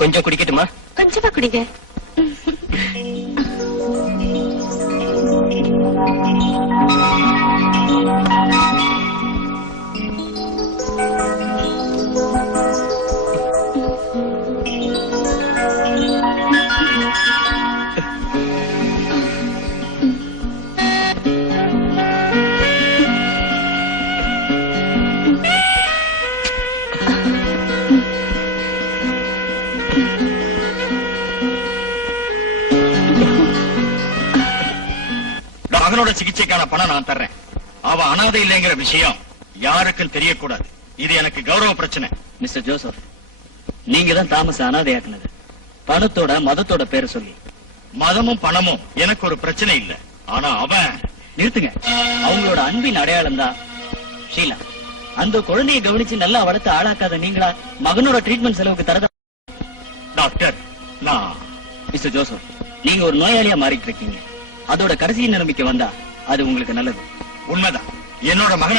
கொஞ்சம் குடிக்கட்டுமா? கொஞ்சமா குடிங்க. மகனோட சிகிச்சைக்கான பணம் நான் தர்றேன். அவ அனாதை இல்லைங்கிற விஷயம் யாருக்கும் தெரியக்கூடாது. இது எனக்கு கௌரவ பிரச்சனை. மிஸ்டர் ஜோசப், நீங்க தான் தாமஸ் அனாதையாக்குனது. பணத்தோட மதத்தோட பேரை சொல்லி. மதமும் பணமும் எனக்கு ஒரு பிரச்சனை இல்ல. ஆனா அவன்... நிறுத்துங்க. அவங்களோட அன்பின் அடையாளம் தான் ஷீலா. அந்த குழந்தையை கவனிச்சு நல்லா வளர்த்து ஆளாக்காத நீங்களா மகனோட ட்ரீட்மெண்ட் செலவுக்கு தரதா? டாக்டர், நான்... மிஸ்டர் ஜோசப், நீங்க ஒரு நோயாளியா மாறிட்டு இருக்கீங்க. அதோட கடைசி நிலைமைக்கு வந்தா அது உங்களுக்கு நல்லது. உண்மைதான். என்னோட மகன்